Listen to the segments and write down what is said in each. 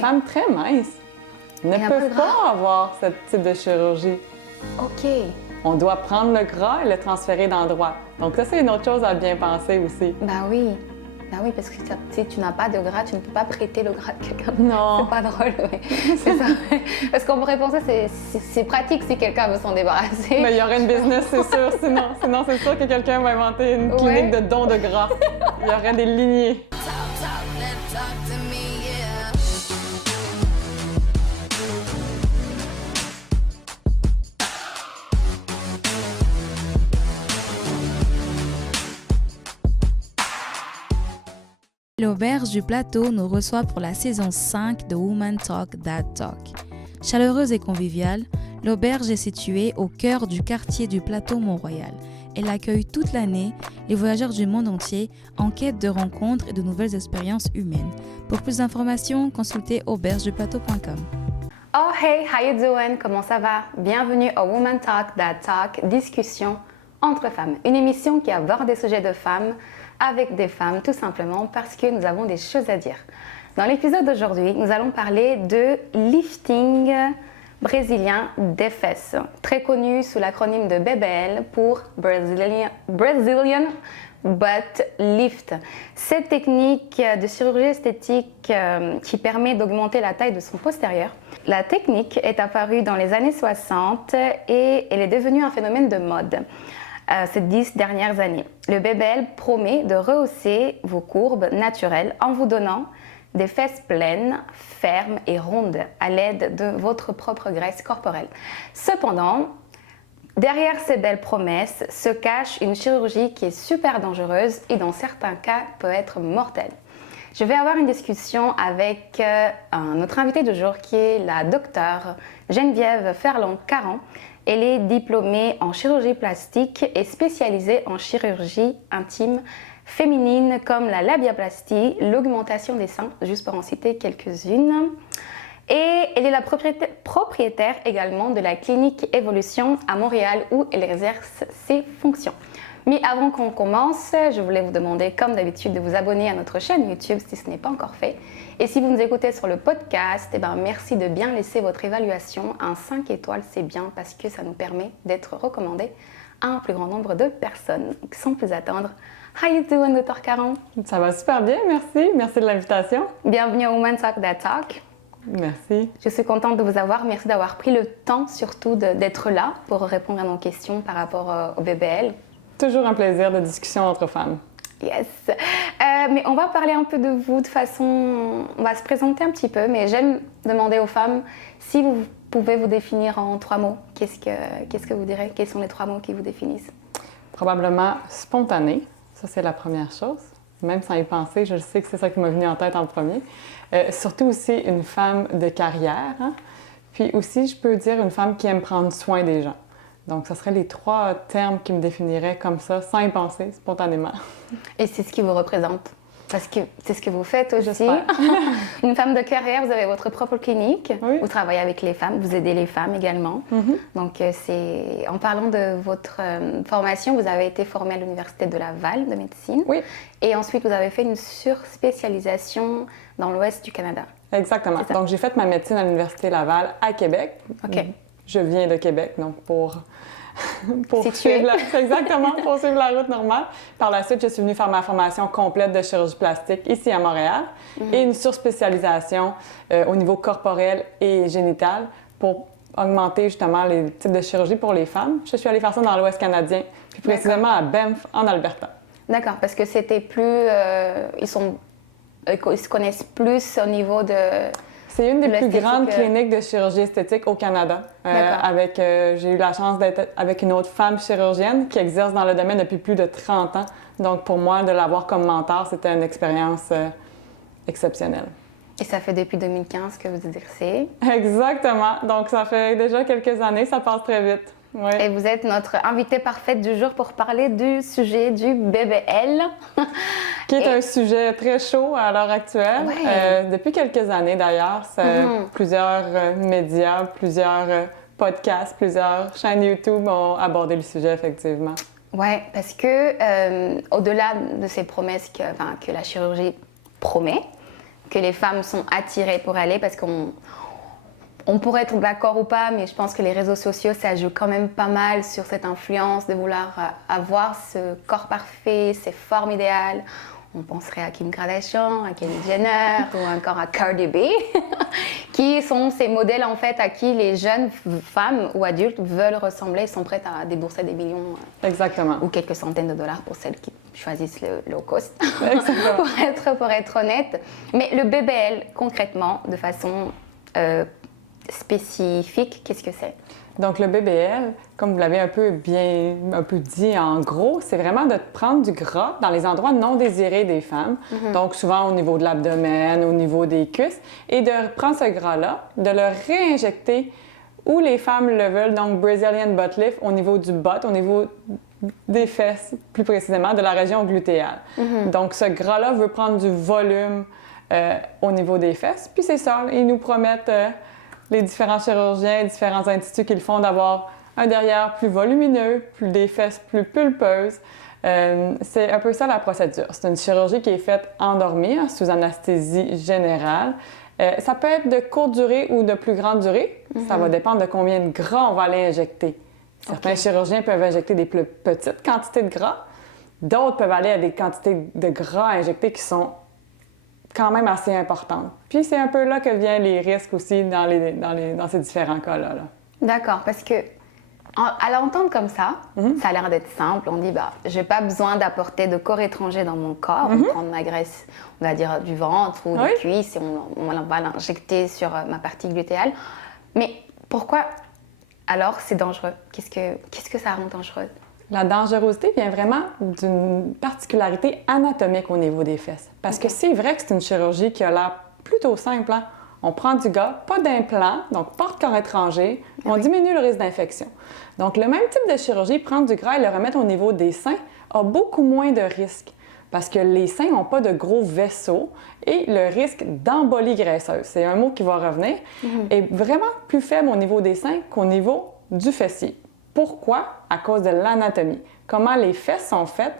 femmes très minces ne peuvent pas avoir ce type de chirurgie. OK. On doit prendre le gras et le transférer dans le droit. Donc ça, c'est une autre chose à bien penser aussi. Ben oui. Ben oui, parce que si tu n'as pas de gras, tu ne peux pas prêter le gras de quelqu'un. Non. C'est pas drôle, oui. C'est ça. Parce qu'on pourrait penser que c'est pratique si quelqu'un veut s'en débarrasser. Mais il y aurait une business, c'est sûr. Sinon c'est sûr que quelqu'un va inventer une clinique de don de gras. Il y aurait des lignées. L'Auberge du Plateau nous reçoit pour la saison 5 de Woman Talk That Talk. Chaleureuse et conviviale, l'auberge est située au cœur du quartier du Plateau Mont-Royal. Elle accueille toute l'année les voyageurs du monde entier en quête de rencontres et de nouvelles expériences humaines. Pour plus d'informations, consultez aubergeduplateau.com. Oh hey, how you doing? Comment ça va? Bienvenue au Woman Talk That Talk, discussion entre femmes. Une émission qui aborde des sujets de femmes avec des femmes, tout simplement parce que nous avons des choses à dire. Dans l'épisode d'aujourd'hui, nous allons parler de lifting brésilien des fesses, très connu sous l'acronyme de BBL pour Brazilian Butt Lift. Cette technique de chirurgie esthétique qui permet d'augmenter la taille de son postérieur. La technique est apparue dans les années 60 et elle est devenue un phénomène de mode ces 10 dernières années. Le BBL promet de rehausser vos courbes naturelles en vous donnant des fesses pleines, fermes et rondes à l'aide de votre propre graisse corporelle. Cependant, derrière ces belles promesses se cache une chirurgie qui est super dangereuse et dans certains cas peut être mortelle. Je vais avoir une discussion avec notre invitée du jour qui est la docteure Geneviève Ferland-Caron. Elle est diplômée en chirurgie plastique et spécialisée en chirurgie intime féminine comme la labiaplastie, l'augmentation des seins, juste pour en citer quelques-unes. Et elle est la propriétaire également de la clinique Evolution à Montréal où elle exerce ses fonctions. Mais avant qu'on commence, je voulais vous demander, comme d'habitude, de vous abonner à notre chaîne YouTube si ce n'est pas encore fait. Et si vous nous écoutez sur le podcast, merci de bien laisser votre évaluation. Un 5 étoiles, c'est bien parce que ça nous permet d'être recommandés à un plus grand nombre de personnes. Donc, sans plus attendre, how you doing, Dr. Caron? Ça va super bien, merci. Merci de l'invitation. Bienvenue au Woman Talk That Talk. Merci. Je suis contente de vous avoir. Merci d'avoir pris le temps surtout d'être là pour répondre à nos questions par rapport au BBL. Toujours un plaisir de discussion entre femmes. Yes. Mais on va parler un peu de vous de façon... On va se présenter un petit peu, mais j'aime demander aux femmes si vous pouvez vous définir en 3 mots. Qu'est-ce que vous direz? Quels sont les 3 mots qui vous définissent? Probablement spontané. Ça, c'est la première chose. Même sans y penser, je sais que c'est ça qui m'est venu en tête en premier. Surtout aussi une femme de carrière. Hein? Puis aussi, je peux dire une femme qui aime prendre soin des gens. Donc, ce seraient les 3 termes qui me définiraient comme ça, sans y penser, spontanément. Et c'est ce qui vous représente? Parce que c'est ce que vous faites aussi. J'espère. Une femme de carrière, vous avez votre propre clinique. Oui. Vous travaillez avec les femmes, vous aidez les femmes également. Mm-hmm. Donc, en parlant de votre formation, vous avez été formée à l'Université de Laval de médecine. Oui. Et ensuite, vous avez fait une surspécialisation dans l'ouest du Canada. Exactement. Donc, j'ai fait ma médecine à l'Université Laval à Québec. OK. Je viens de Québec, donc pour Situé. pour suivre la route normale. Par la suite, je suis venue faire ma formation complète de chirurgie plastique ici à Montréal et une surspécialisation au niveau corporel et génital pour augmenter justement les types de chirurgie pour les femmes. Je suis allée faire ça dans l'Ouest canadien, puis précisément à Banff, en Alberta. D'accord, parce que c'était plus... ils se connaissent plus au niveau de... C'est une des plus grandes cliniques de chirurgie esthétique au Canada. J'ai eu la chance d'être avec une autre femme chirurgienne qui exerce dans le domaine depuis plus de 30 ans. Donc, pour moi, de l'avoir comme mentor, c'était une expérience exceptionnelle. Et ça fait depuis 2015 que vous exercez. Exactement. Donc, ça fait déjà quelques années. Ça passe très vite. Oui. Et vous êtes notre invitée parfaite du jour pour parler du sujet du BBL. Qui est un sujet très chaud à l'heure actuelle. Ouais. Depuis quelques années d'ailleurs, plusieurs médias, plusieurs podcasts, plusieurs chaînes YouTube ont abordé le sujet effectivement. Oui, parce que au-delà de ces promesses que la chirurgie promet, que les femmes sont attirées pour aller parce qu'on pourrait être d'accord ou pas, mais je pense que les réseaux sociaux, ça joue quand même pas mal sur cette influence de vouloir avoir ce corps parfait, ces formes idéales. On penserait à Kim Kardashian, à Kylie Jenner ou encore à Cardi B, qui sont ces modèles en fait à qui les jeunes femmes ou adultes veulent ressembler, sont prêtes à débourser des millions Exactement. ou quelques centaines de dollars pour celles qui choisissent le low cost, Exactement. pour être honnête. Mais le BBL, concrètement, de façon spécifique, qu'est-ce que c'est? Donc, le BBL, comme vous l'avez un peu dit en gros, c'est vraiment de prendre du gras dans les endroits non désirés des femmes, donc souvent au niveau de l'abdomen, au niveau des cuisses, et de prendre ce gras-là, de le réinjecter où les femmes le veulent, donc Brazilian butt lift, au niveau du butt, au niveau des fesses, plus précisément, de la région glutéale. Donc, ce gras-là veut prendre du volume au niveau des fesses, puis c'est ça, ils nous promettent... les différents chirurgiens, les différents instituts qu'ils font d'avoir un derrière plus volumineux, des fesses plus pulpeuses. C'est un peu ça la procédure. C'est une chirurgie qui est faite endormie, sous anesthésie générale. Ça peut être de courte durée ou de plus grande durée. Ça va dépendre de combien de gras on va aller injecter. Certains chirurgiens peuvent injecter des plus petites quantités de gras. D'autres peuvent aller à des quantités de gras injectés qui sont quand même assez importante. Puis c'est un peu là que viennent les risques aussi dans ces différents cas-là. D'accord, parce que à l'entendre comme ça, ça a l'air d'être simple. On dit, j'ai pas besoin d'apporter de corps étranger dans mon corps. On prend de ma graisse, on va dire du ventre ou des cuisses et on va l'injecter sur ma partie glutéale. Mais pourquoi alors c'est dangereux? Qu'est-ce que ça rend dangereux? La dangerosité vient vraiment d'une particularité anatomique au niveau des fesses. Parce que c'est vrai que c'est une chirurgie qui a l'air plutôt simple. Hein? On prend du gras, pas d'implant, donc pas de corps étranger, on diminue le risque d'infection. Donc le même type de chirurgie, prendre du gras et le remettre au niveau des seins, a beaucoup moins de risques. Parce que les seins n'ont pas de gros vaisseaux et le risque d'embolie graisseuse, c'est un mot qui va revenir, est vraiment plus faible au niveau des seins qu'au niveau du fessier. Pourquoi? À cause de l'anatomie. Comment les fesses sont faites,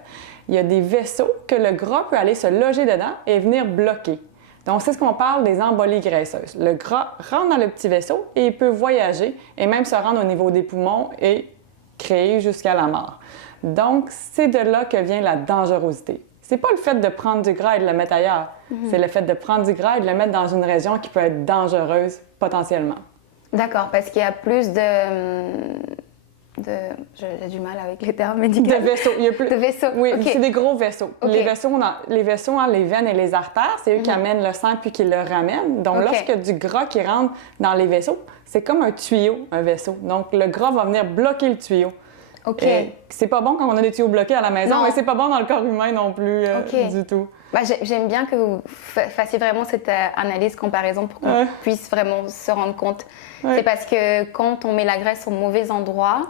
il y a des vaisseaux que le gras peut aller se loger dedans et venir bloquer. Donc, c'est ce qu'on parle des embolies graisseuses. Le gras rentre dans le petit vaisseau et il peut voyager et même se rendre au niveau des poumons et créer jusqu'à la mort. Donc, c'est de là que vient la dangerosité. C'est pas le fait de prendre du gras et de le mettre ailleurs. C'est le fait de prendre du gras et de le mettre dans une région qui peut être dangereuse potentiellement. D'accord, parce qu'il y a plus j'ai du mal avec les termes médicaux. De vaisseaux. Il y a plus... De vaisseaux. Oui, okay. C'est des gros vaisseaux. Les vaisseaux, les veines et les artères, c'est eux qui amènent le sang puis qui le ramènent. Donc, lorsqu'il y a du gras qui rentre dans les vaisseaux, c'est comme un tuyau, un vaisseau. Donc, le gras va venir bloquer le tuyau. OK. C'est pas bon quand on a des tuyaux bloqués à la maison, mais c'est pas bon dans le corps humain non plus du tout. J'aime bien que vous fassiez vraiment cette analyse, comparaison pour qu'on puisse vraiment se rendre compte. C'est parce que quand on met la graisse au mauvais endroit,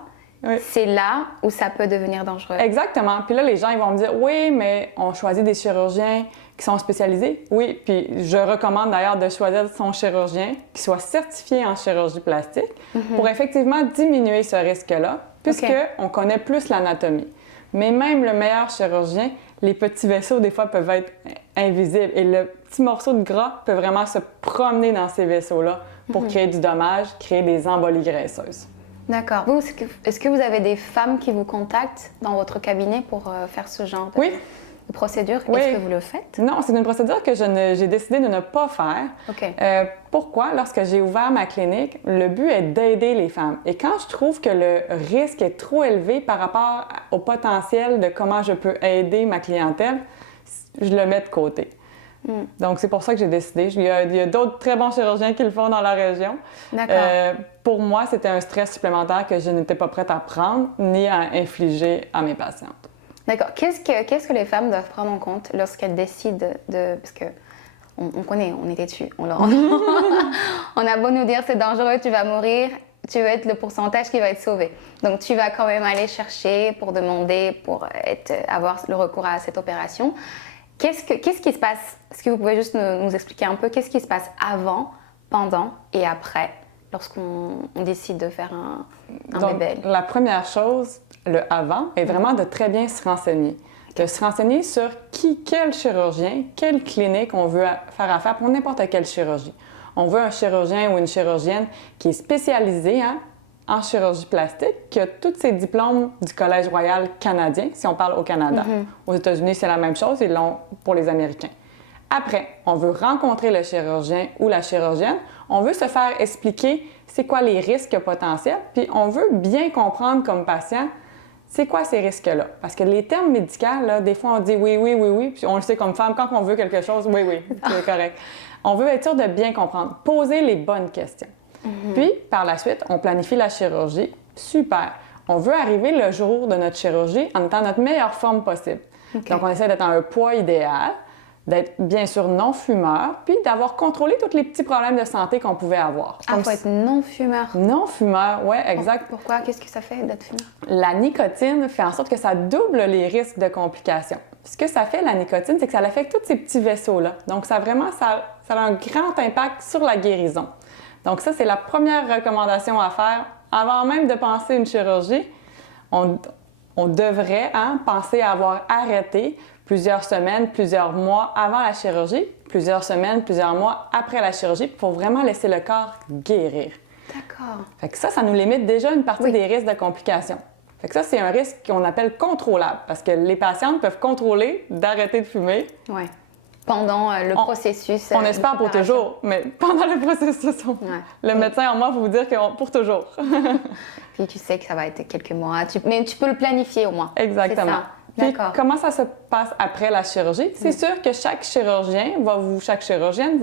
c'est là où ça peut devenir dangereux. Exactement. Puis là, les gens ils vont me dire, oui, mais on choisit des chirurgiens qui sont spécialisés. Oui, puis je recommande d'ailleurs de choisir son chirurgien qui soit certifié en chirurgie plastique pour effectivement diminuer ce risque-là, puisqu'on connaît plus l'anatomie. Mais même le meilleur chirurgien, les petits vaisseaux, des fois, peuvent être invisibles. Et le petit morceau de gras peut vraiment se promener dans ces vaisseaux-là pour créer du dommage, créer des embolies graisseuses. D'accord. Vous, est-ce que vous avez des femmes qui vous contactent dans votre cabinet pour faire ce genre de procédure? Oui. Est-ce que vous le faites? Non, c'est une procédure que j'ai décidé de ne pas faire. Pourquoi? Lorsque j'ai ouvert ma clinique, le but est d'aider les femmes. Et quand je trouve que le risque est trop élevé par rapport au potentiel de comment je peux aider ma clientèle, je le mets de côté. Donc, c'est pour ça que j'ai décidé. Il y a d'autres très bons chirurgiens qui le font dans la région. D'accord. Pour moi, c'était un stress supplémentaire que je n'étais pas prête à prendre ni à infliger à mes patientes. D'accord. Qu'est-ce que les femmes doivent prendre en compte lorsqu'elles décident de... Parce que on connaît, on était dessus. On a beau nous dire c'est dangereux, tu vas mourir, tu veux être le pourcentage qui va être sauvé. Donc, tu vas quand même aller chercher pour demander, pour avoir le recours à cette opération. Qu'est-ce qui se passe? Est-ce que vous pouvez juste nous expliquer un peu qu'est-ce qui se passe avant, pendant et après lorsqu'on décide de faire un Donc, BBL? la première chose, le avant, est vraiment de très bien se renseigner. De se renseigner sur quel chirurgien, quelle clinique on veut faire affaire pour n'importe quelle chirurgie. On veut un chirurgien ou une chirurgienne qui est spécialisé en chirurgie plastique, qui a tous ses diplômes du Collège royal canadien, si on parle au Canada. Aux États-Unis, c'est la même chose, ils l'ont pour les Américains. Après, on veut rencontrer le chirurgien ou la chirurgienne, on veut se faire expliquer c'est quoi les risques potentiels, puis on veut bien comprendre comme patient c'est quoi ces risques-là. Parce que les termes médicaux, là, des fois on dit oui, puis on le sait comme femme, quand on veut quelque chose, oui, c'est correct. On veut être sûr de bien comprendre, poser les bonnes questions. Puis, par la suite, on planifie la chirurgie. Super! On veut arriver le jour de notre chirurgie en étant notre meilleure forme possible. Donc, on essaie d'être dans un poids idéal, d'être bien sûr non-fumeur, puis d'avoir contrôlé tous les petits problèmes de santé qu'on pouvait avoir. Ah, il faut être non-fumeur. Non-fumeur, oui, exact. Pourquoi? Qu'est-ce que ça fait d'être fumeur? La nicotine fait en sorte que ça double les risques de complications. Ce que ça fait, la nicotine, c'est que ça affecte tous ces petits vaisseaux-là. Donc, ça a un grand impact sur la guérison. Donc, ça, c'est la première recommandation à faire. Avant même de penser une chirurgie, on devrait penser à avoir arrêté plusieurs semaines, plusieurs mois avant la chirurgie, plusieurs semaines, plusieurs mois après la chirurgie pour vraiment laisser le corps guérir. D'accord. Fait que ça nous limite déjà une partie des risques de complications. Fait que ça, c'est un risque qu'on appelle contrôlable parce que les patientes peuvent contrôler d'arrêter de fumer. Oui. Pendant le processus. On espère pour toujours, mais pendant le processus, le médecin en moi va vous dire que pour toujours. Puis tu sais que ça va être quelques mois, mais tu peux le planifier au moins. Exactement. Puis, comment ça se passe après la chirurgie? C'est sûr que chaque chirurgienne va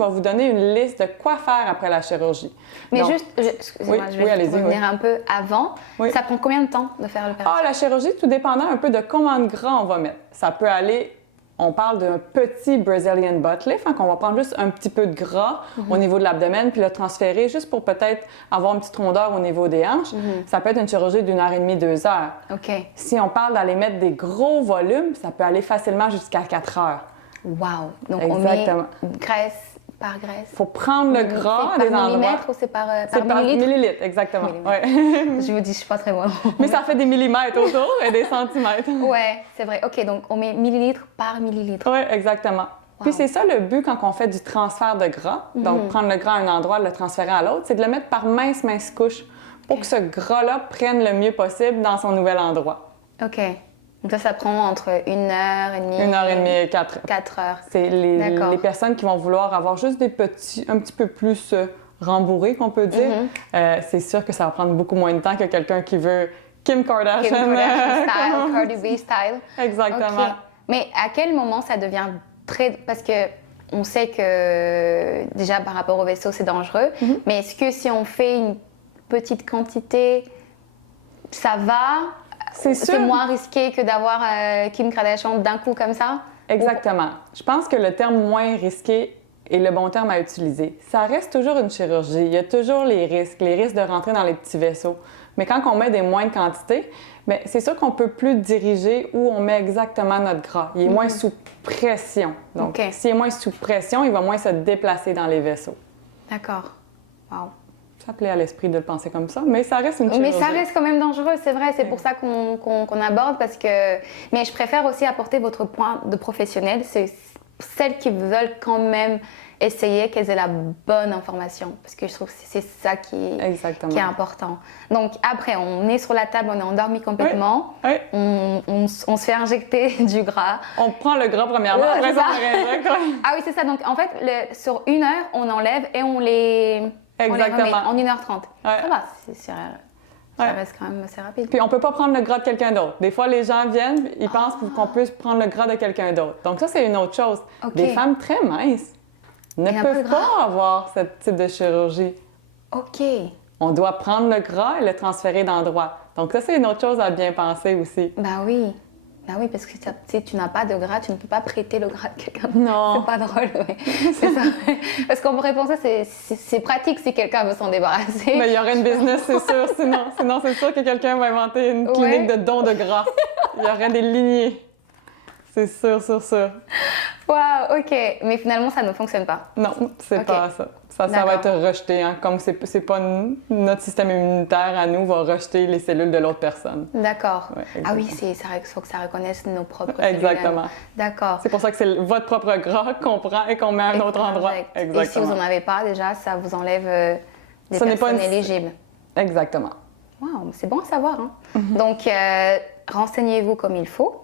vous donner une liste de quoi faire après la chirurgie. Mais donc, excusez-moi, je vais revenir un peu avant. Oui. Ça prend combien de temps de faire l'opération? La chirurgie, tout dépendant un peu de combien de gras on va mettre. Ça peut aller... On parle d'un petit Brazilian butt lift, qu'on va prendre juste un petit peu de gras au niveau de l'abdomen puis le transférer juste pour peut-être avoir une petite rondeur au niveau des hanches. Ça peut être une chirurgie d'1 heure et demie, 2 heures. OK. Si on parle d'aller mettre des gros volumes, ça peut aller facilement jusqu'à 4 heures. Wow! Donc exactement. On met graisse par graisse. Il faut prendre le gras des endroits. Par millimètre ou c'est par millilitre? Millilitre, exactement. Ouais. Je me dis, je suis pas très bonne. Mais ça fait des millimètres autour et des centimètres. Ouais, c'est vrai. OK, donc on met millilitre par millilitre. Oui, exactement. Wow. Puis c'est ça le but quand on fait du transfert de gras. Donc prendre le gras à un endroit, le transférer à l'autre, c'est de le mettre par mince couche pour que ce gras-là prenne le mieux possible dans son nouvel endroit. OK. Donc ça prend entre 1 heure et demie... 1 heure et demie et 4 heures. 4 heures. C'est les personnes qui vont vouloir avoir juste un petit peu plus rembourrés, qu'on peut dire. C'est sûr que ça va prendre beaucoup moins de temps que quelqu'un qui veut Kim Kardashian style, Cardi B style. Exactement. Okay. Mais à quel moment ça devient très... Parce que on sait que déjà par rapport au vaisseau, c'est dangereux. Mais est-ce que si on fait une petite quantité, ça va? C'est moins risqué que d'avoir Kim Kardashian d'un coup comme ça? Exactement. Je pense que le terme moins risqué est le bon terme à utiliser. Ça reste toujours une chirurgie. Il y a toujours les risques de rentrer dans les petits vaisseaux. Mais quand on met des moindres quantités, bien, c'est sûr qu'on peut plus diriger où on met exactement notre gras. Il est moins sous pression. Donc, s'il est moins sous pression, il va moins se déplacer dans les vaisseaux. D'accord. Wow. Ça plaît à l'esprit de le penser comme ça, mais ça reste une chirurgie. Mais ça reste quand même dangereux, c'est vrai. C'est pour ça qu'on aborde, parce que... Mais je préfère aussi apporter votre point de professionnel. C'est celles qui veulent quand même essayer qu'elles aient la bonne information, parce que je trouve que c'est ça qui est important. Donc après, on est sur la table, on est endormi complètement, on se fait injecter du gras. On prend le gras premièrement, après ça on réinjecte. Ah oui, c'est ça. Donc en fait, sur 1 heure, on enlève et on les remet en 1h30. Ça va, ça reste quand même assez rapide. Puis on peut pas prendre le gras de quelqu'un d'autre. Des fois, les gens viennent, ils pensent qu'on peut prendre le gras de quelqu'un d'autre. Donc ça, c'est une autre chose. Des femmes très minces ne peuvent pas avoir ce type de chirurgie. OK. On doit prendre le gras et le transférer d'endroit. Donc ça, c'est une autre chose à bien penser aussi. Ben oui. Ben oui, parce que si tu n'as pas de gras, tu ne peux pas prêter le gras de quelqu'un. Non. C'est pas drôle, oui. C'est ça. Parce qu'on pourrait penser, c'est pratique si quelqu'un veut s'en débarrasser. Mais il y aurait une business, c'est sûr. Sinon c'est sûr que quelqu'un va inventer une clinique de don de gras. Il y aurait des lignées. C'est sûr. Wow, OK. Mais finalement, ça ne fonctionne pas. Non, c'est pas ça. Ça va être rejeté, hein, comme c'est pas notre système immunitaire à nous va rejeter les cellules de l'autre personne. D'accord. Ouais, ah oui, c'est vrai qu'il faut que ça reconnaisse nos propres Exactement. cellules. D'accord. C'est pour ça que c'est votre propre gras qu'on prend et qu'on met à un autre endroit. Exactement. Et si vous n'en avez pas, déjà, ça vous enlève des personnes éligibles. Exactement. Wow, c'est bon à savoir. Hein? Donc, renseignez-vous comme il faut.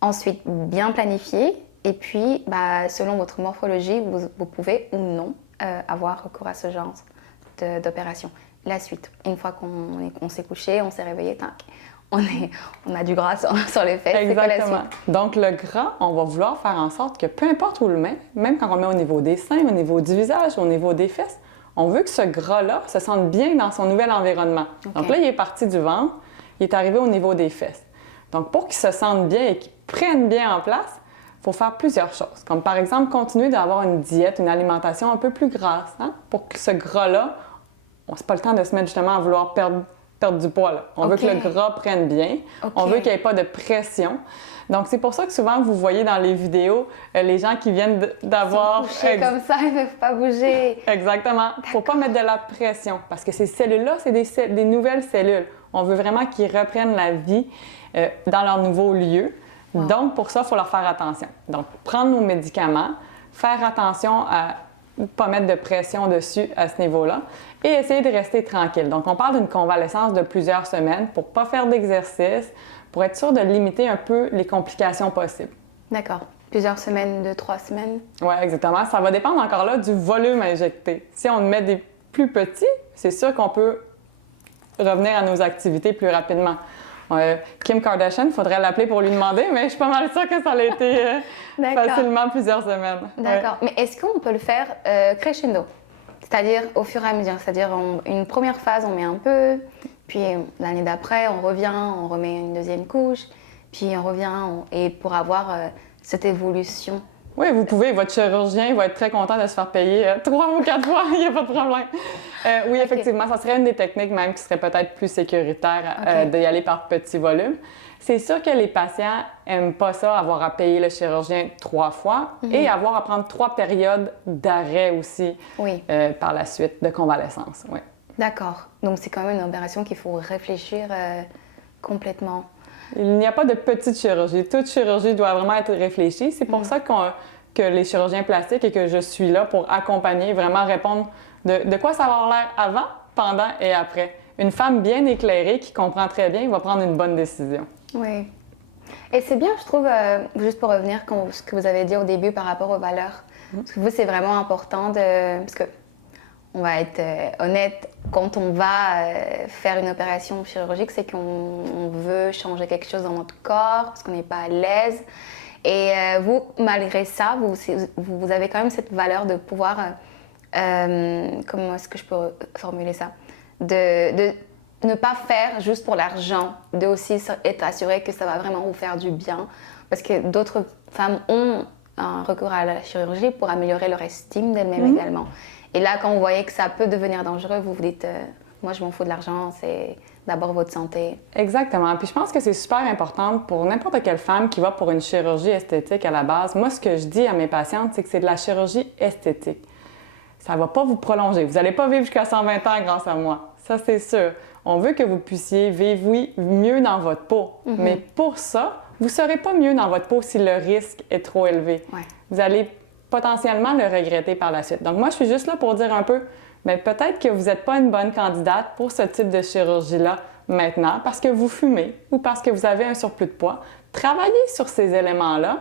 Ensuite, bien planifier. Et puis, selon votre morphologie, vous pouvez ou non avoir recours à ce genre d'opération. La suite, une fois qu'on s'est couché, on s'est réveillé, on a du gras sur les fesses. Exactement. Donc, le gras, on va vouloir faire en sorte que peu importe où on le met, même quand on le met au niveau des seins, au niveau du visage, au niveau des fesses, on veut que ce gras-là se sente bien dans son nouvel environnement. Okay. Donc là, il est parti du ventre, il est arrivé au niveau des fesses. Donc, pour qu'il se sente bien et qu'il prenne bien en place, il faut faire plusieurs choses. Comme par exemple, continuer d'avoir une diète, une alimentation un peu plus grasse, hein, pour que ce gras-là, c'est pas le temps de se mettre justement à vouloir perdre du poids. Là. On veut que le gras prenne bien, on veut qu'il n'y ait pas de pression. Donc, c'est pour ça que souvent, vous voyez dans les vidéos, les gens qui viennent d'avoir... Ils sont couchés comme ça, ils ne peuvent pas bouger. Exactement. Il ne faut pas mettre de la pression parce que ces cellules-là, c'est des nouvelles cellules. On veut vraiment qu'ils reprennent la vie dans leur nouveau lieu. Wow. Donc, pour ça, il faut leur faire attention. Donc, prendre nos médicaments, faire attention à ne pas mettre de pression dessus à ce niveau-là et essayer de rester tranquille. Donc, on parle d'une convalescence de plusieurs semaines pour ne pas faire d'exercice, pour être sûr de limiter un peu les complications possibles. D'accord. Plusieurs semaines, 2-3 semaines? Oui, exactement. Ça va dépendre encore là du volume injecté. Si on met des plus petits, c'est sûr qu'on peut revenir à nos activités plus rapidement. Kim Kardashian, il faudrait l'appeler pour lui demander, mais je suis pas mal sûre que ça a été facilement plusieurs semaines. D'accord. Ouais. Mais est-ce qu'on peut le faire crescendo? C'est-à-dire au fur et à mesure. C'est-à-dire une première phase, on met un peu, puis l'année d'après, on revient, on remet une deuxième couche, puis on revient, et pour avoir cette évolution. Oui, vous pouvez. Votre chirurgien va être très content de se faire payer 3 ou 4 fois, il n'y a pas de problème. Oui, effectivement, ça serait une des techniques même qui serait peut-être plus sécuritaire d'y aller par petits volumes. C'est sûr que les patients n'aiment pas ça, avoir à payer le chirurgien 3 fois et avoir à prendre 3 périodes d'arrêt aussi par la suite de convalescence. Oui. D'accord. Donc, c'est quand même une opération qu'il faut réfléchir complètement. Il n'y a pas de petite chirurgie. Toute chirurgie doit vraiment être réfléchie. C'est pour ça que les chirurgiens plastiques et que je suis là pour accompagner, vraiment répondre de quoi ça va avoir l'air avant, pendant et après. Une femme bien éclairée qui comprend très bien va prendre une bonne décision. Oui. Et c'est bien, je trouve, juste pour revenir à ce que vous avez dit au début par rapport aux valeurs. Parce que vous, c'est vraiment important parce que on va être honnête, quand on va faire une opération chirurgique, c'est qu'on veut changer quelque chose dans notre corps, parce qu'on n'est pas à l'aise. Et vous, malgré ça, vous avez quand même cette valeur de pouvoir, comment est-ce que je peux formuler ça, de ne pas faire juste pour l'argent, de aussi être assuré que ça va vraiment vous faire du bien. Parce que d'autres femmes ont un recours à la chirurgie pour améliorer leur estime d'elles-mêmes également. Et là, quand vous voyez que ça peut devenir dangereux, vous vous dites moi, je m'en fous de l'argent, c'est d'abord votre santé. Exactement. Puis je pense que c'est super important pour n'importe quelle femme qui va pour une chirurgie esthétique à la base. Moi, ce que je dis à mes patientes, c'est que c'est de la chirurgie esthétique. Ça ne va pas vous prolonger. Vous n'allez pas vivre jusqu'à 120 ans grâce à moi. Ça, c'est sûr. On veut que vous puissiez vivre, oui, mieux dans votre peau. Mais pour ça, vous ne serez pas mieux dans votre peau si le risque est trop élevé. Ouais. Vous allez potentiellement le regretter par la suite. Donc moi, je suis juste là pour dire un peu, mais peut-être que vous n'êtes pas une bonne candidate pour ce type de chirurgie-là maintenant parce que vous fumez ou parce que vous avez un surplus de poids. Travaillez sur ces éléments-là,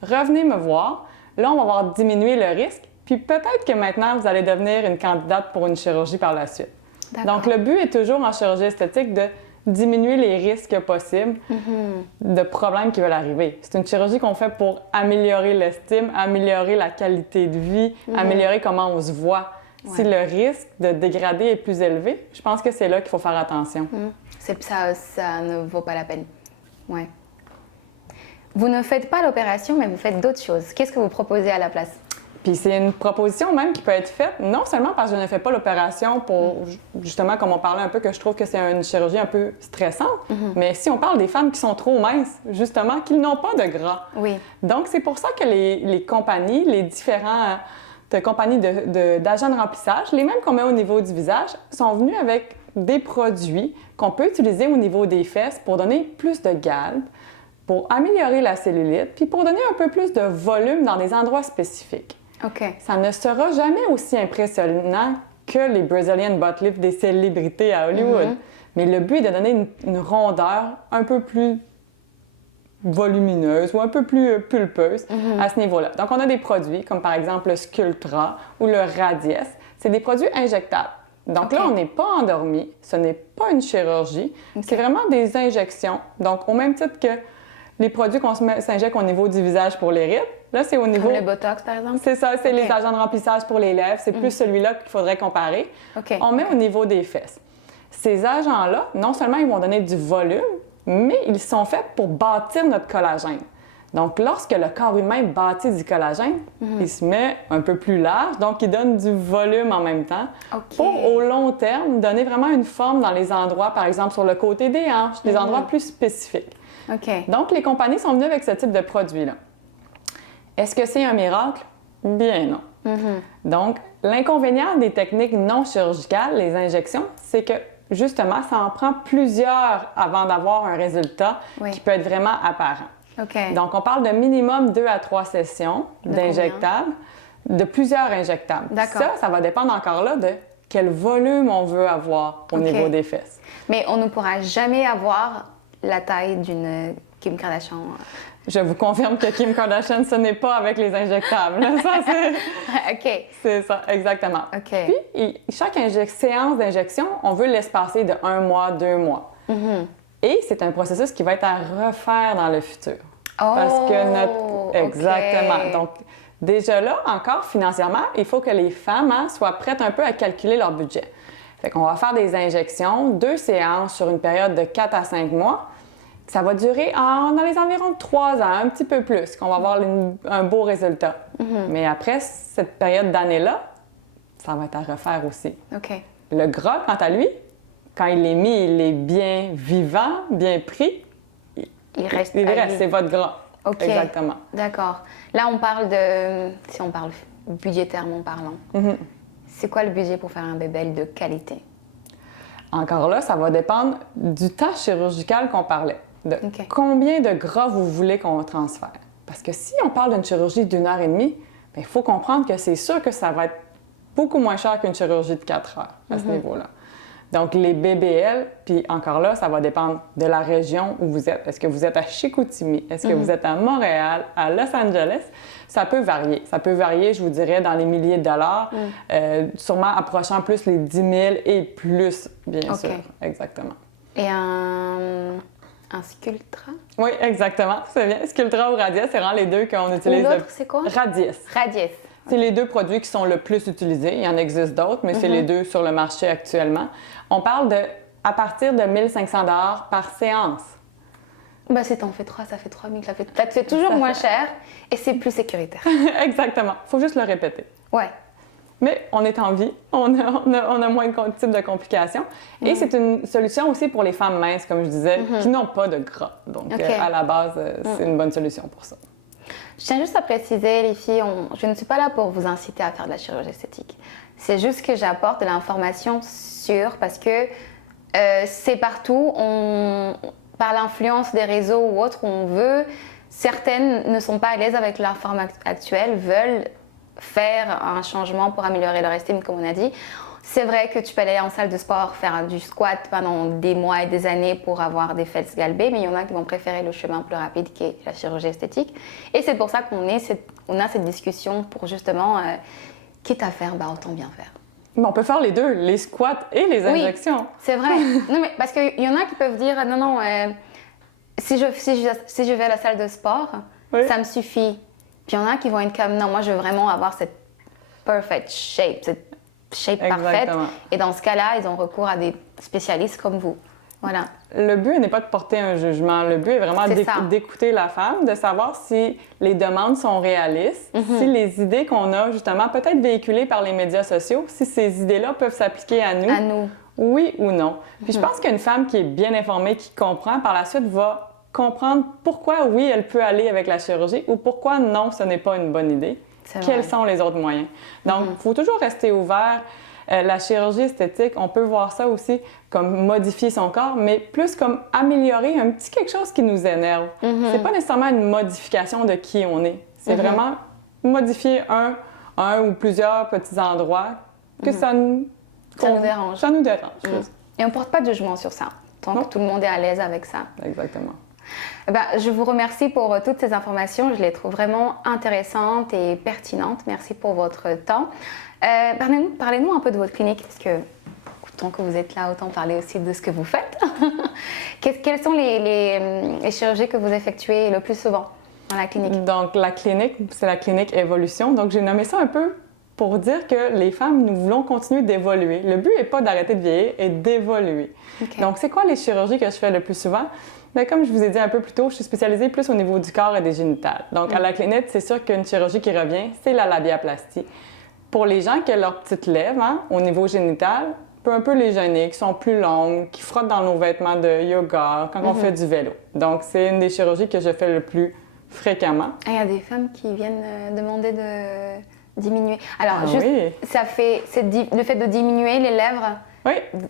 revenez me voir. Là, on va voir diminuer le risque, puis peut-être que maintenant, vous allez devenir une candidate pour une chirurgie par la suite. Donc, le but est toujours en chirurgie esthétique de diminuer les risques possibles de problèmes qui veulent arriver. C'est une chirurgie qu'on fait pour améliorer l'estime, améliorer la qualité de vie, améliorer comment on se voit. Ouais. Si le risque de dégrader est plus élevé, je pense que c'est là qu'il faut faire attention. Ça ne vaut pas la peine. Ouais. Vous ne faites pas l'opération, mais vous faites d'autres choses. Qu'est-ce que vous proposez à la place? Puis c'est une proposition même qui peut être faite, non seulement parce que je ne fais pas l'opération pour, justement, comme on parlait un peu, que je trouve que c'est une chirurgie un peu stressante, mais si on parle des femmes qui sont trop minces, justement, qui n'ont pas de gras. Oui. Donc, c'est pour ça que les compagnies, les différents de compagnies d'agents de remplissage, les mêmes qu'on met au niveau du visage, sont venus avec des produits qu'on peut utiliser au niveau des fesses pour donner plus de galbe, pour améliorer la cellulite, puis pour donner un peu plus de volume dans des endroits spécifiques. OK. Ça ne sera jamais aussi impressionnant que les Brazilian butt lifts des célébrités à Hollywood. Mais le but est de donner une rondeur un peu plus volumineuse ou un peu plus pulpeuse à ce niveau-là. Donc, on a des produits comme par exemple le Sculptra ou le Radiesse. C'est des produits injectables. Donc là, on n'est pas endormi, ce n'est pas une chirurgie, c'est vraiment des injections. Donc, au même titre que les produits qu'on s'injecte au niveau du visage pour les rides, là, c'est au niveau... Comme le Botox, par exemple? C'est ça, c'est les agents de remplissage pour les lèvres. C'est plus celui-là qu'il faudrait comparer. On met au niveau des fesses. Ces agents-là, non seulement ils vont donner du volume, mais ils sont faits pour bâtir notre collagène. Donc, lorsque le corps humain bâtit du collagène, il se met un peu plus large, donc il donne du volume en même temps pour, au long terme, donner vraiment une forme dans les endroits, par exemple, sur le côté des hanches, des endroits plus spécifiques. Donc, les compagnies sont venues avec ce type de produit-là. Est-ce que c'est un miracle? Bien non. Donc, l'inconvénient des techniques non chirurgicales, les injections, c'est que justement, ça en prend plusieurs avant d'avoir un résultat qui peut être vraiment apparent. Donc, on parle de minimum 2 à 3 sessions d'injectables, de plusieurs injectables. Ça va dépendre encore là de quel volume on veut avoir au niveau des fesses. Mais on ne pourra jamais avoir la taille d'une Kim Kardashian. Je vous confirme que Kim Kardashian, ce n'est pas avec les injectables. Ça, c'est... C'est ça, exactement. Puis, chaque séance d'injection, on veut l'espacer de 1 mois, 2 mois. Et c'est un processus qui va être à refaire dans le futur. Parce que notre... Exactement. Donc, déjà là, encore financièrement, il faut que les femmes soient prêtes un peu à calculer leur budget. Fait qu'on va faire des injections, 2 séances sur une période de 4 à 5 mois. Ça va durer dans les environs de 3 ans, un petit peu plus, qu'on va avoir un beau résultat. Mais après cette période d'année-là, ça va être à refaire aussi. Le gras, quant à lui, quand il est mis, il est bien vivant, bien pris. Il reste, c'est votre gras. Exactement. D'accord. Là, on parle de... Si on parle budgétairement parlant, c'est quoi le budget pour faire un bébé de qualité? Encore là, ça va dépendre du temps chirurgical qu'on parlait. De combien de gras vous voulez qu'on transfère. Parce que si on parle d'une chirurgie d'1 heure et demie, il faut comprendre que c'est sûr que ça va être beaucoup moins cher qu'une chirurgie de 4 heures à ce niveau-là. Donc, les BBL, puis encore là, ça va dépendre de la région où vous êtes. Est-ce que vous êtes à Chicoutimi? Est-ce que vous êtes à Montréal, à Los Angeles? Ça peut varier. Ça peut varier, je vous dirais, dans les milliers de dollars, sûrement approchant plus les 10 000 et plus, bien sûr. Exactement. Et un Sculptra? Oui, exactement. C'est bien. Sculptra ou Radiesse, c'est vraiment les deux qu'on utilise. L'autre, c'est quoi? Radiesse. Radiesse. C'est les 2 produits qui sont le plus utilisés. Il y en existe d'autres, mais c'est les 2 sur le marché actuellement. On parle à partir de 1 500 $ par séance. Si t'en fais 3, ça fait 3 000. Ça fait toujours moins cher et c'est plus sécuritaire. Exactement. Il faut juste le répéter. Ouais. Mais on est en vie, on a moins de types de complications. Et c'est une solution aussi pour les femmes minces, comme je disais, qui n'ont pas de gras. Donc, à la base, c'est une bonne solution pour ça. Je tiens juste à préciser, les filles, je ne suis pas là pour vous inciter à faire de la chirurgie esthétique. C'est juste que j'apporte de l'information sûre parce que c'est partout, par l'influence des réseaux ou autres, on veut. Certaines ne sont pas à l'aise avec leur forme actuelle, veulent faire un changement pour améliorer leur estime, comme on a dit. C'est vrai que tu peux aller en salle de sport, faire du squat pendant des mois et des années pour avoir des fesses galbées, mais il y en a qui vont préférer le chemin plus rapide qui est la chirurgie esthétique. Et c'est pour ça qu'on a cette discussion pour justement, quitte à faire, autant bien faire. Mais on peut faire les deux, les squats et les injections. Oui, c'est vrai. Non, mais parce qu'il y en a qui peuvent dire, non, si je vais à la salle de sport, ça me suffit. Puis il y en a qui vont être comme, non, moi je veux vraiment avoir cette perfect shape, cette shape parfaite. Et dans ce cas-là, ils ont recours à des spécialistes comme vous. Voilà. Le but n'est pas de porter un jugement. Le but est vraiment d'écouter la femme, de savoir si les demandes sont réalistes, si les idées qu'on a, justement, peut-être véhiculées par les médias sociaux, si ces idées-là peuvent s'appliquer à nous. À nous. Oui ou non. Puis je pense qu'une femme qui est bien informée, qui comprend, par la suite va comprendre pourquoi, oui, elle peut aller avec la chirurgie ou pourquoi, non, ce n'est pas une bonne idée. quels sont les autres moyens? Donc, il faut toujours rester ouvert. La chirurgie esthétique, on peut voir ça aussi comme modifier son corps, mais plus comme améliorer un petit quelque chose qui nous énerve. C'est pas nécessairement une modification de qui on est. C'est vraiment modifier un ou plusieurs petits endroits que ça nous dérange. Ça nous dérange. Et on ne porte pas de jugement sur ça, tant que tout le monde est à l'aise avec ça. Exactement. Je vous remercie pour toutes ces informations. Je les trouve vraiment intéressantes et pertinentes. Merci pour votre temps. Parlez-nous un peu de votre clinique, parce que tant que vous êtes là, autant parler aussi de ce que vous faites. Quelles sont les chirurgies que vous effectuez le plus souvent dans la clinique? Donc, la clinique, c'est la clinique Évolution. Donc, j'ai nommé ça un peu pour dire que les femmes, nous voulons continuer d'évoluer. Le but n'est pas d'arrêter de vieillir, et d'évoluer. Okay. Donc, c'est quoi les chirurgies que je fais le plus souvent? Bien, comme je vous ai dit un peu plus tôt, je suis spécialisée plus au niveau du corps et des génitales. Donc, à la clinique, c'est sûr qu'une chirurgie qui revient, c'est la labiaplastie. Pour les gens qui ont leurs petites lèvres au niveau génital, peut un peu les gêner, qui sont plus longues, qui frottent dans nos vêtements de yoga quand on fait du vélo. Donc, c'est une des chirurgies que je fais le plus fréquemment. Il y a des femmes qui viennent demander de diminuer. Alors, oui. le fait de diminuer les lèvres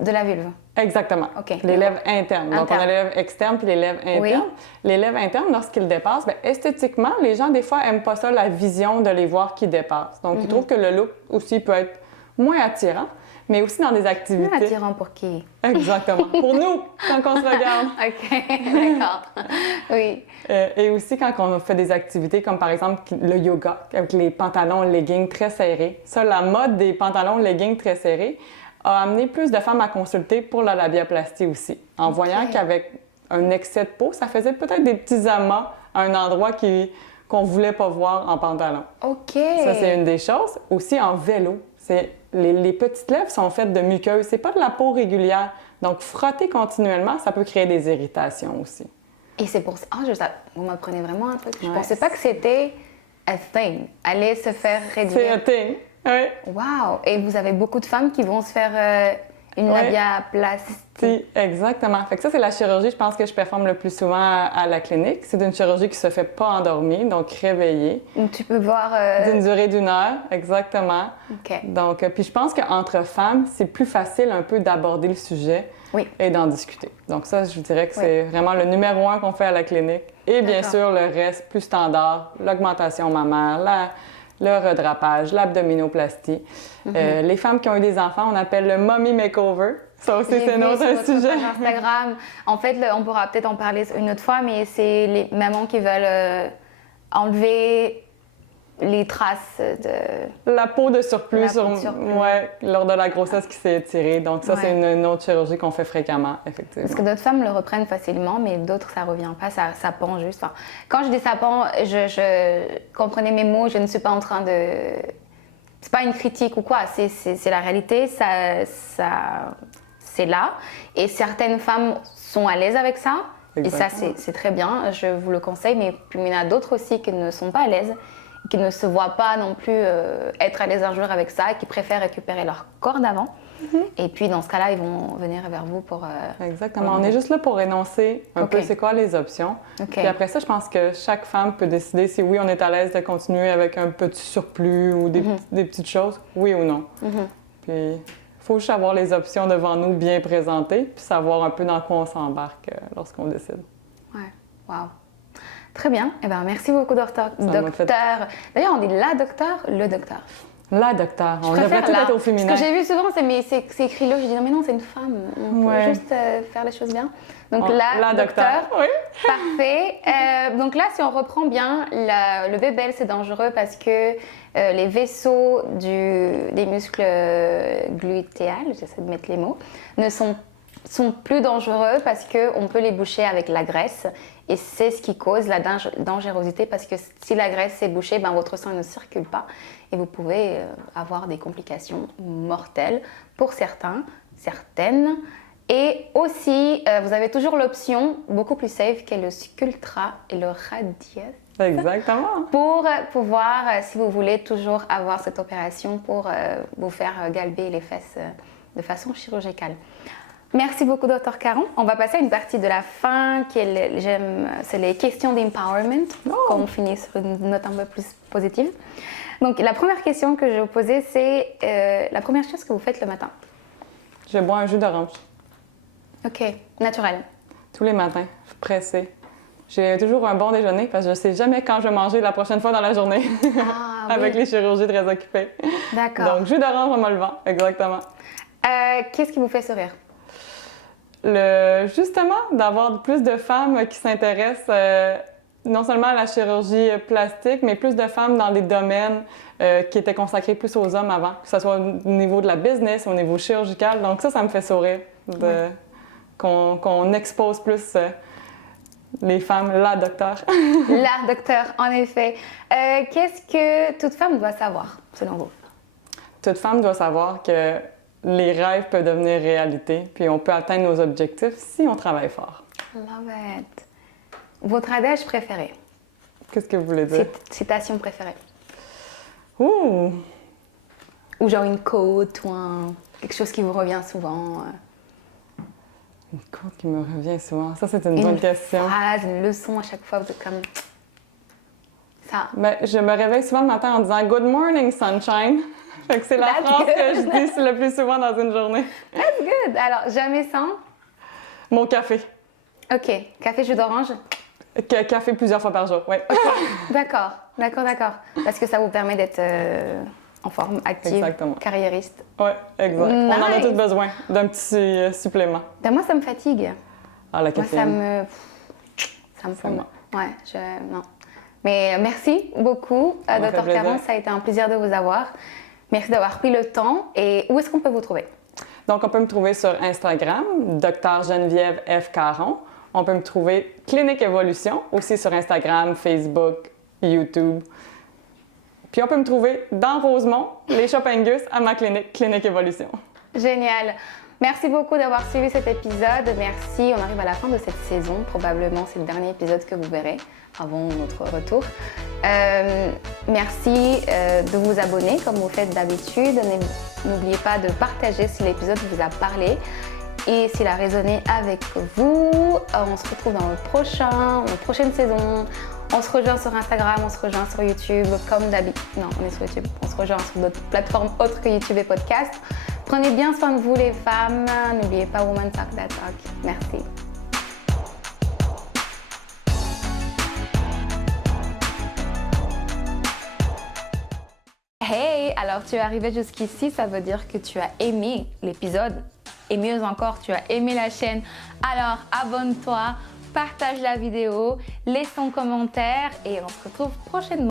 de la vulve. Exactement. Okay. Les lèvres internes. Donc, on a les lèvres externes puis les lèvres internes. Oui. Les lèvres internes, lorsqu'ils dépassent, bien, esthétiquement, les gens, des fois, n'aiment pas ça, la vision de les voir qui dépassent. Donc, ils trouvent que le look aussi peut être moins attirant, mais aussi dans des activités. Moins attirant pour qui? Exactement. Pour nous, quand on se regarde. OK, d'accord. Oui. Et aussi quand on fait des activités comme, par exemple, le yoga, avec les pantalons leggings très serrés. Ça, la mode des pantalons leggings très serrés a amené plus de femmes à consulter pour la labiaplastie aussi, en voyant qu'avec un excès de peau, ça faisait peut-être des petits amas à un endroit qu'on ne voulait pas voir en pantalon. OK. Ça, c'est une des choses. Aussi, en vélo, les petites lèvres sont faites de muqueuse. C'est pas de la peau régulière. Donc, frotter continuellement, ça peut créer des irritations aussi. Et c'est pour ça... vous m'apprenez vraiment un truc. Je pensais pas que c'était a thing. Aller se faire réduire. C'est a thing. Oui. Wow! Et vous avez beaucoup de femmes qui vont se faire une labiaplastie. Exactement. Fait que ça, c'est la chirurgie, je pense, que je performe le plus souvent à la clinique. C'est une chirurgie qui se fait pas endormie, donc réveillée. Donc, tu peux voir... D'une durée d'1 heure, exactement. OK. Donc, puis je pense qu'entre femmes, c'est plus facile un peu d'aborder le sujet et d'en discuter. Donc ça, je vous dirais que c'est vraiment le numéro 1 qu'on fait à la clinique. Et bien sûr, le reste, plus standard, l'augmentation mammaire, le redrapage, l'abdominoplastie. Les femmes qui ont eu des enfants, on appelle le mommy makeover. Ça aussi, c'est un autre sujet. Instagram. En fait, on pourra peut-être en parler une autre fois, mais c'est les mamans qui veulent enlever les traces de... La peau de surplus, lors de la grossesse qui s'est étirée. Donc ça, c'est une autre chirurgie qu'on fait fréquemment, effectivement. Parce que d'autres femmes le reprennent facilement, mais d'autres, ça revient pas, ça pend juste. Enfin, quand je dis ça pend, je comprenez mes mots, je ne suis pas en train de... C'est pas une critique ou quoi, c'est la réalité, c'est là. Et certaines femmes sont à l'aise avec ça, exactement. Et ça, c'est très bien, je vous le conseille, mais il y en a d'autres aussi qui ne sont pas à l'aise, qui ne se voient pas non plus être à l'aise un jour avec ça, qui préfèrent récupérer leur corps d'avant. Et puis, dans ce cas-là, ils vont venir vers vous pour... Exactement. On est juste là pour énoncer un peu c'est quoi les options. Puis après ça, je pense que chaque femme peut décider si oui, on est à l'aise de continuer avec un petit surplus ou des petites choses, oui ou non. Puis, il faut juste avoir les options devant nous bien présentées, puis savoir un peu dans quoi on s'embarque lorsqu'on décide. Ouais. Wow. Très bien. Eh bien, merci beaucoup, docteur. D'ailleurs, on dit la docteur, le docteur. La docteur. On devrait tout être au féminin. Ce que j'ai vu souvent, c'est écrit là. Je dis non, mais non, c'est une femme. On peut juste faire les choses bien. Donc, la docteur. Oui. Parfait. Donc là, si on reprend bien, le BBL, c'est dangereux parce que les vaisseaux des muscles glutéales, j'essaie de mettre les mots, sont plus dangereux parce qu'on peut les boucher avec la graisse. Et c'est ce qui cause la dangerosité parce que si la graisse est bouchée, votre sang ne circule pas et vous pouvez avoir des complications mortelles pour certaines. Et aussi, vous avez toujours l'option beaucoup plus safe qu'est le Sculptra et le Radiesse. Exactement. Pour pouvoir, si vous voulez toujours avoir cette opération pour vous faire galber les fesses de façon chirurgicale. Merci beaucoup, Dr. Caron. On va passer à une partie de la fin, c'est les questions d'empowerment, quand on finit sur une note un peu plus positive. Donc, la première question que je vais vous poser, c'est la première chose que vous faites le matin. Je bois un jus d'orange. OK, naturel. Tous les matins, pressé. J'ai toujours un bon déjeuner parce que je sais jamais quand je vais manger la prochaine fois dans la journée. Ah, Avec oui. les chirurgies très occupées. D'accord. Donc, jus d'orange en me levant, exactement. Qu'est-ce qui vous fait sourire? Justement, d'avoir plus de femmes qui s'intéressent non seulement à la chirurgie plastique, mais plus de femmes dans des domaines qui étaient consacrés plus aux hommes avant, que ce soit au niveau de la business, au niveau chirurgical. Donc ça me fait sourire qu'on expose plus les femmes, la docteure. La docteur, en effet. Qu'est-ce que toute femme doit savoir, selon vous? Toute femme doit savoir que les rêves peuvent devenir réalité, puis on peut atteindre nos objectifs si on travaille fort. Love it. Votre adage préféré? Qu'est-ce que vous voulez dire? Citation préférée? Ouh! Ou genre une quote ou quelque chose qui vous revient souvent? Une quote qui me revient souvent. Ça, c'est une bonne question. Une phrase, une leçon à chaque fois, vous êtes comme... Ça. Ben, je me réveille souvent le matin en disant « Good morning, sunshine ». Fait que c'est la phrase que je dis le plus souvent dans une journée. That's good. Alors, jamais sans? Mon café. OK. Café, jus d'orange? Café plusieurs fois par jour, oui. D'accord. Parce que ça vous permet d'être en forme, active, Exactement. carriériste. Oui, exact. Nice. On en a tous besoin d'un petit supplément. Ben, moi, ça me fatigue. Ah, la Moi, caféine. ça me Vraiment. Ouais, non. Mais merci beaucoup, Ça m'a fait Dr. plaisir. Caron. Ça a été un plaisir de vous avoir. Merci d'avoir pris le temps. Et où est-ce qu'on peut vous trouver? Donc, on peut me trouver sur Instagram, Dr Geneviève F. Caron. On peut me trouver Clinique Évolution, aussi sur Instagram, Facebook, YouTube. Puis on peut me trouver dans Rosemont, les Shop Angus, à ma clinique, Clinique Évolution. Génial. Merci beaucoup d'avoir suivi cet épisode. Merci. On arrive à la fin de cette saison. Probablement, c'est le dernier épisode que vous verrez avant notre retour. Merci de vous abonner comme vous faites d'habitude. N'oubliez pas de partager si l'épisode vous a parlé et s'il a résonné avec vous. On se retrouve dans la prochaine saison. On se rejoint sur Instagram, on se rejoint sur YouTube, comme d'habitude. Non, on est sur YouTube. On se rejoint sur d'autres plateformes autres que YouTube et podcast. Prenez bien soin de vous les femmes. N'oubliez pas Woman Talk That Talk. Merci. Hey, alors tu es arrivé jusqu'ici, ça veut dire que tu as aimé l'épisode. Et mieux encore, tu as aimé la chaîne. Alors abonne-toi, partage la vidéo, laisse ton commentaire et on se retrouve prochainement.